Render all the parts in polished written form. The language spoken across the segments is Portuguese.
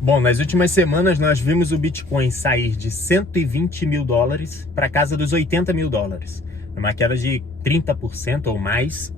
Bom, nas últimas semanas nós vimos o Bitcoin sair de 120 mil dólares para casa dos 80 mil dólares. Uma queda de 30% ou mais.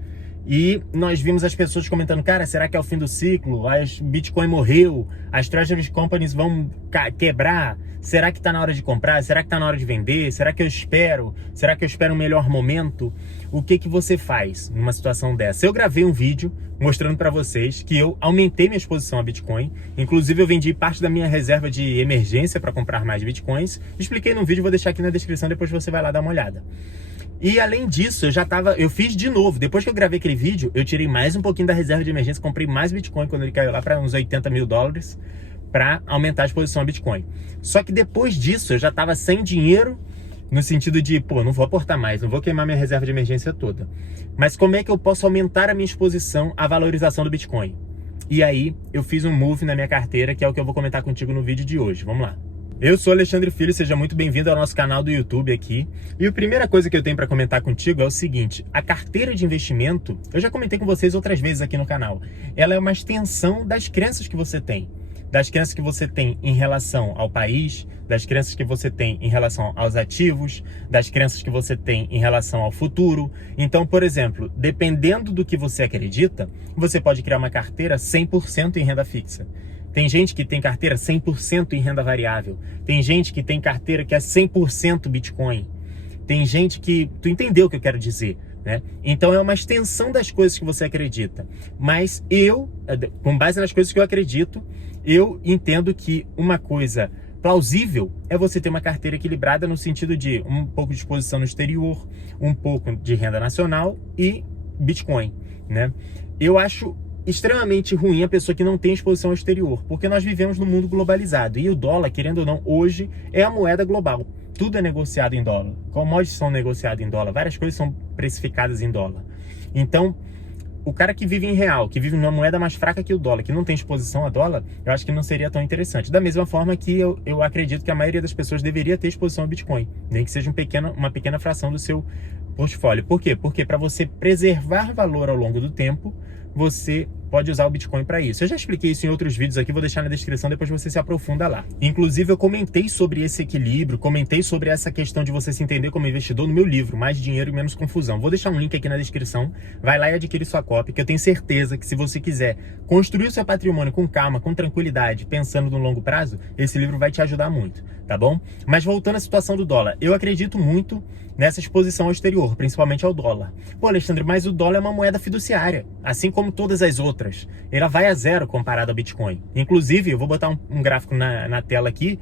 E nós vimos as pessoas comentando, cara, será que é o fim do ciclo? O Bitcoin morreu? As Treasury Companies vão quebrar? Será que está na hora de comprar? Será que está na hora de vender? Será que eu espero? Será que eu espero um melhor momento? O que você faz numa situação dessa? Eu gravei um vídeo mostrando para vocês que eu aumentei minha exposição a Bitcoin. Inclusive eu vendi parte da minha reserva de emergência para comprar mais Bitcoins. Expliquei no vídeo, vou deixar aqui na descrição, depois você vai lá dar uma olhada. E além disso, eu fiz de novo. Depois que eu gravei aquele vídeo, eu tirei mais um pouquinho da reserva de emergência, comprei mais Bitcoin quando ele caiu lá para uns 80 mil dólares para aumentar a exposição a Bitcoin. Só que depois disso, eu já estava sem dinheiro, no sentido de, pô, não vou aportar mais, não vou queimar minha reserva de emergência toda. Mas como é que eu posso aumentar a minha exposição à valorização do Bitcoin? E aí, eu fiz um move na minha carteira, que é o que eu vou comentar contigo no vídeo de hoje. Vamos lá. Eu sou Alexandre Filho, seja muito bem-vindo ao nosso canal do YouTube aqui. E a primeira coisa que eu tenho para comentar contigo é o seguinte: a carteira de investimento, eu já comentei com vocês outras vezes aqui no canal, ela é uma extensão das crenças que você tem. Das crenças que você tem em relação ao país, das crenças que você tem em relação aos ativos, das crenças que você tem em relação ao futuro. Então, por exemplo, dependendo do que você acredita, você pode criar uma carteira 100% em renda fixa. Tem gente que tem carteira 100% em renda variável. Tem gente que tem carteira que é 100% Bitcoin. Tem gente que... Tu entendeu o que eu quero dizer, né? Então é uma extensão das coisas que você acredita. Mas eu, com base nas coisas que eu acredito, eu entendo que uma coisa plausível é você ter uma carteira equilibrada no sentido de um pouco de exposição no exterior, um pouco de renda nacional e Bitcoin, né? Eu acho extremamente ruim a pessoa que não tem exposição ao exterior, porque nós vivemos num mundo globalizado e o dólar, querendo ou não, hoje é a moeda global. Tudo é negociado em dólar, commodities são negociadas em dólar, várias coisas são precificadas em dólar. Então, o cara que vive em real, que vive numa moeda mais fraca que o dólar, que não tem exposição a dólar, eu acho que não seria tão interessante. Da mesma forma que eu acredito que a maioria das pessoas deveria ter exposição ao Bitcoin, nem que seja uma pequena fração do seu portfólio. Por quê? Porque para você preservar valor ao longo do tempo, você pode usar o Bitcoin para isso. Eu já expliquei isso em outros vídeos aqui, vou deixar na descrição, depois você se aprofunda lá. Inclusive, eu comentei sobre esse equilíbrio, comentei sobre essa questão de você se entender como investidor no meu livro, Mais Dinheiro e Menos Confusão. Vou deixar um link aqui na descrição, vai lá e adquire sua cópia, que eu tenho certeza que se você quiser construir o seu patrimônio com calma, com tranquilidade, pensando no longo prazo, esse livro vai te ajudar muito, tá bom? Mas voltando à situação do dólar, eu acredito muito nessa exposição ao exterior, principalmente ao dólar. Pô, Alexandre, mas o dólar é uma moeda fiduciária, assim como todas as outras. Ela vai a zero comparado ao Bitcoin. Inclusive, eu vou botar um gráfico na tela aqui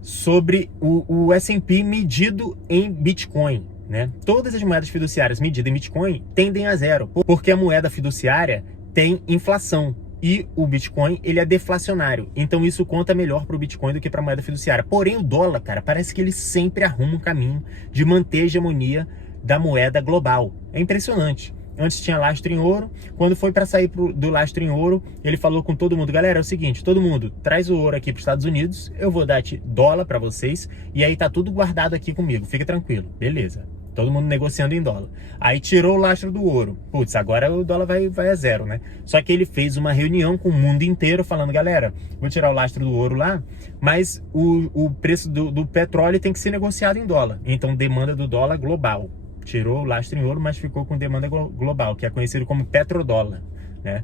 sobre o S&P medido em Bitcoin, né? Todas as moedas fiduciárias medidas em Bitcoin tendem a zero, porque a moeda fiduciária tem inflação. E o Bitcoin, ele é deflacionário. Então isso conta melhor para o Bitcoin do que para a moeda fiduciária. Porém, o dólar, cara, parece que ele sempre arruma um caminho de manter a hegemonia da moeda global. É impressionante. Antes tinha lastro em ouro. Quando foi para sair do lastro em ouro, ele falou com todo mundo: galera, é o seguinte, todo mundo traz o ouro aqui para os Estados Unidos, eu vou dar dólar para vocês, e aí tá tudo guardado aqui comigo, fica tranquilo. Beleza. Todo mundo negociando em dólar. Aí tirou o lastro do ouro. Putz, agora o dólar vai a zero, né? Só que ele fez uma reunião com o mundo inteiro falando: galera, vou tirar o lastro do ouro lá, mas o preço do petróleo tem que ser negociado em dólar. Então, demanda do dólar global. Tirou o lastro em ouro, mas ficou com demanda global, que é conhecido como petrodólar, né?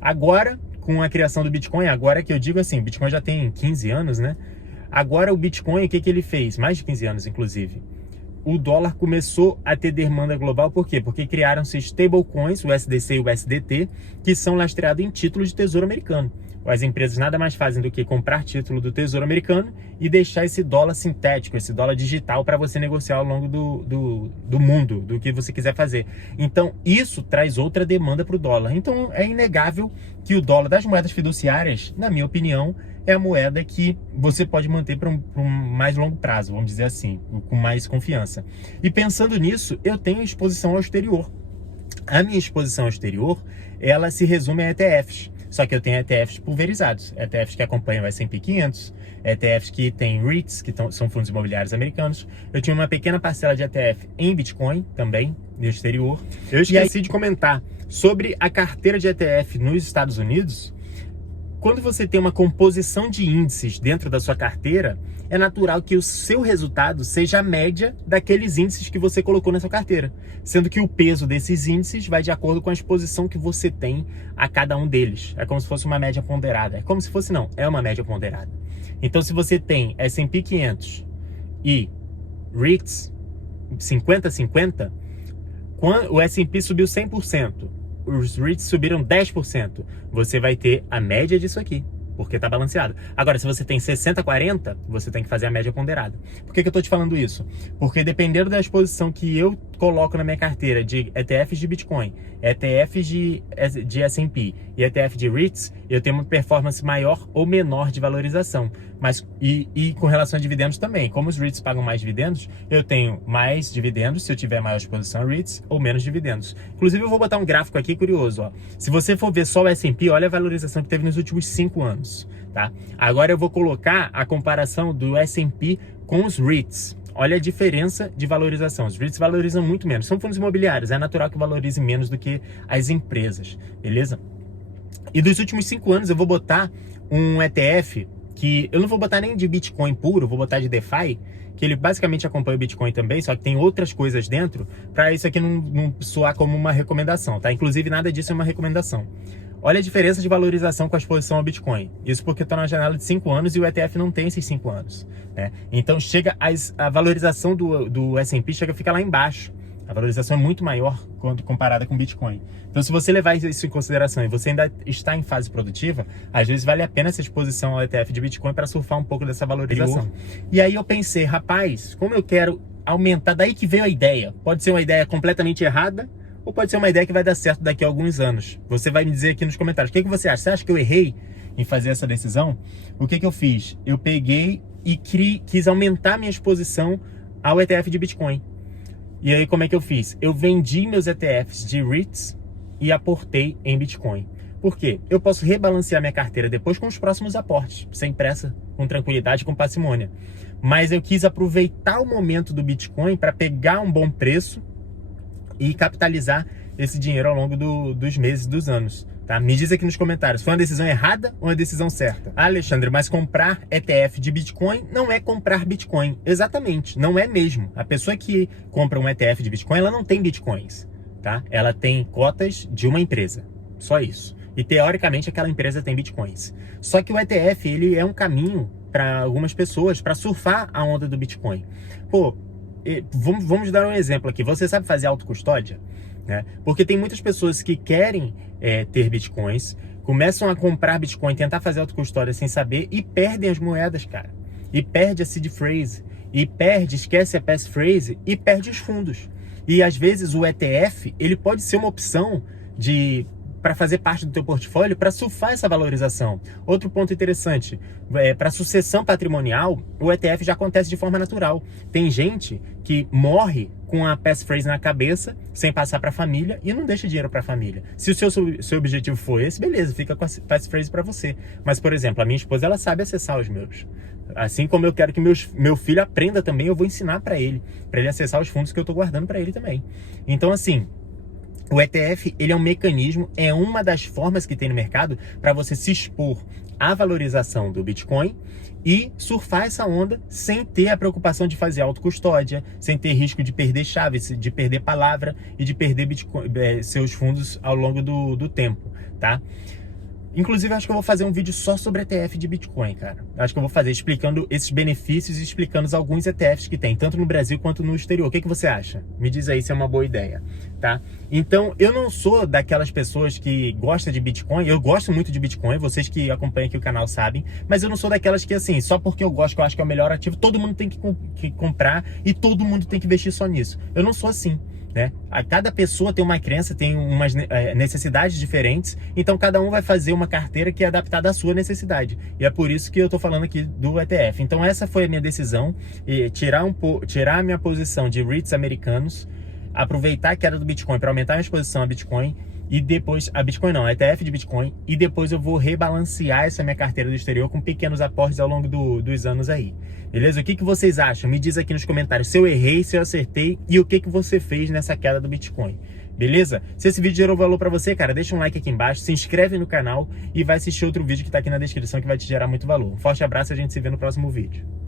Agora, com a criação do Bitcoin, agora que eu digo assim, o Bitcoin já tem 15 anos, né? Agora o Bitcoin, o que ele fez? Mais de 15 anos, inclusive. O dólar começou a ter demanda global, por quê? Porque criaram-se stablecoins, o SDC e o USDT, que são lastreados em títulos de tesouro americano. As empresas nada mais fazem do que comprar título do tesouro americano e deixar esse dólar sintético, esse dólar digital para você negociar ao longo do mundo, do que você quiser fazer. Então, isso traz outra demanda para o dólar. Então, é inegável que o dólar das moedas fiduciárias, na minha opinião, é a moeda que você pode manter para um mais longo prazo, vamos dizer assim, com mais confiança. E pensando nisso, eu tenho exposição ao exterior. A minha exposição ao exterior, ela se resume a ETFs. Só que eu tenho ETFs pulverizados, ETFs que acompanham o S&P 500, ETFs que tem REITs, que são fundos imobiliários americanos. Eu tinha uma pequena parcela de ETF em Bitcoin também, no exterior. Eu esqueci de comentar sobre a carteira de ETF nos Estados Unidos. quando você tem uma composição de índices dentro da sua carteira, é natural que o seu resultado seja a média daqueles índices que você colocou na sua carteira, sendo que o peso desses índices vai de acordo com a exposição que você tem a cada um deles. É como se fosse uma média ponderada. É como se fosse, não, é uma média ponderada. Então, se você tem S&P 500 e REITs 50-50, quando o S&P subiu 100%, os REITs subiram 10%, você vai ter a média disso aqui, porque está balanceado. Agora, se você tem 60-40, você tem que fazer a média ponderada. Por que eu estou te falando isso? Porque dependendo da exposição que eu coloco na minha carteira de ETFs de Bitcoin, ETFs de S&P e ETF de REITs, eu tenho uma performance maior ou menor de valorização. Mas, e com relação a dividendos também, como os REITs pagam mais dividendos, eu tenho mais dividendos se eu tiver maior exposição a REITs ou menos dividendos. Inclusive, eu vou botar um gráfico aqui curioso. Ó. Se você for ver só o S&P, olha a valorização que teve nos últimos 5 anos. Tá? Agora eu vou colocar a comparação do S&P com os REITs. Olha a diferença de valorização. Os REITs valorizam muito menos. São fundos imobiliários, é natural que valorize menos do que as empresas, beleza? E dos últimos 5 anos eu vou botar um ETF que eu não vou botar nem de Bitcoin puro, vou botar de DeFi, que ele basicamente acompanha o Bitcoin também, só que tem outras coisas dentro, para isso aqui não soar como uma recomendação, tá? Inclusive nada disso é uma recomendação. Olha a diferença de valorização com a exposição ao Bitcoin. Isso porque está na janela de 5 anos e o ETF não tem esses 5 anos. Né? Então chega a valorização do S&P fica lá embaixo. A valorização é muito maior quando comparada com o Bitcoin. Então se você levar isso em consideração e você ainda está em fase produtiva, às vezes vale a pena essa exposição ao ETF de Bitcoin para surfar um pouco dessa valorização. E aí eu pensei, rapaz, como eu quero aumentar, daí que veio a ideia. Pode ser uma ideia completamente errada, ou pode ser uma ideia que vai dar certo daqui a alguns anos. Você vai me dizer aqui nos comentários. O que você acha? Você acha que eu errei em fazer essa decisão? O que eu fiz? Eu peguei e quis aumentar minha exposição ao ETF de Bitcoin. E aí como é que eu fiz? Eu vendi meus ETFs de REITs e aportei em Bitcoin. Por quê? Eu posso rebalancear minha carteira depois com os próximos aportes, sem pressa, com tranquilidade, com parcimônia. Mas eu quis aproveitar o momento do Bitcoin para pegar um bom preço e capitalizar esse dinheiro ao longo dos meses, dos anos. Tá? Me diz aqui nos comentários, foi uma decisão errada ou uma decisão certa? Alexandre, mas comprar ETF de Bitcoin não é comprar Bitcoin. Exatamente, não é mesmo. A pessoa que compra um ETF de Bitcoin, ela não tem Bitcoins. Tá? Ela tem cotas de uma empresa, só isso. E teoricamente aquela empresa tem Bitcoins. Só que o ETF, ele é um caminho para algumas pessoas para surfar a onda do Bitcoin. Pô, vamos dar um exemplo aqui. Você sabe fazer autocustódia? Né? Porque tem muitas pessoas que querem ter Bitcoins, começam a comprar Bitcoin, tentar fazer autocustódia sem saber e perdem as moedas, cara. E perde a seed phrase, e esquece a passphrase e perde os fundos. E às vezes o ETF, ele pode ser uma opção para fazer parte do teu portfólio, para surfar essa valorização. Outro ponto interessante, para sucessão patrimonial, o ETF já acontece de forma natural. Tem gente que morre com a passphrase na cabeça, sem passar para a família, e não deixa dinheiro para a família. Se o seu objetivo for esse, beleza, fica com a passphrase para você. Mas, por exemplo, a minha esposa, ela sabe acessar os meus. Assim como eu quero que meu filho aprenda também, eu vou ensinar para ele acessar os fundos que eu estou guardando para ele também. Então, assim, o ETF, ele é um mecanismo, é uma das formas que tem no mercado para você se expor à valorização do Bitcoin e surfar essa onda sem ter a preocupação de fazer autocustódia, sem ter risco de perder chave, de perder palavra e de perder Bitcoin, seus fundos ao longo do tempo, tá? Inclusive, acho que eu vou fazer um vídeo só sobre ETF de Bitcoin, cara. Acho que eu vou fazer explicando esses benefícios e explicando alguns ETFs que tem, tanto no Brasil quanto no exterior. O que você acha? Me diz aí se é uma boa ideia, tá? Então, eu não sou daquelas pessoas que gostam de Bitcoin. Eu gosto muito de Bitcoin, vocês que acompanham aqui o canal sabem. Mas eu não sou daquelas que, assim, só porque eu gosto, que eu acho que é o melhor ativo, todo mundo tem que comprar e todo mundo tem que investir só nisso. Eu não sou assim. Né? Cada pessoa tem uma crença, tem umas necessidades diferentes, então cada um vai fazer uma carteira que é adaptada à sua necessidade, e é por isso que eu estou falando aqui do ETF. Então essa foi a minha decisão, tirar a minha posição de REITs americanos, aproveitar a queda do Bitcoin para aumentar a minha exposição a Bitcoin, e depois, a Bitcoin não, a ETF de Bitcoin, e depois eu vou rebalancear essa minha carteira do exterior com pequenos aportes ao longo dos anos aí. Beleza? O que vocês acham? Me diz aqui nos comentários se eu errei, se eu acertei e o que você fez nessa queda do Bitcoin. Beleza? Se esse vídeo gerou valor pra você, cara, deixa um like aqui embaixo, se inscreve no canal e vai assistir outro vídeo que tá aqui na descrição que vai te gerar muito valor. Um forte abraço e a gente se vê no próximo vídeo.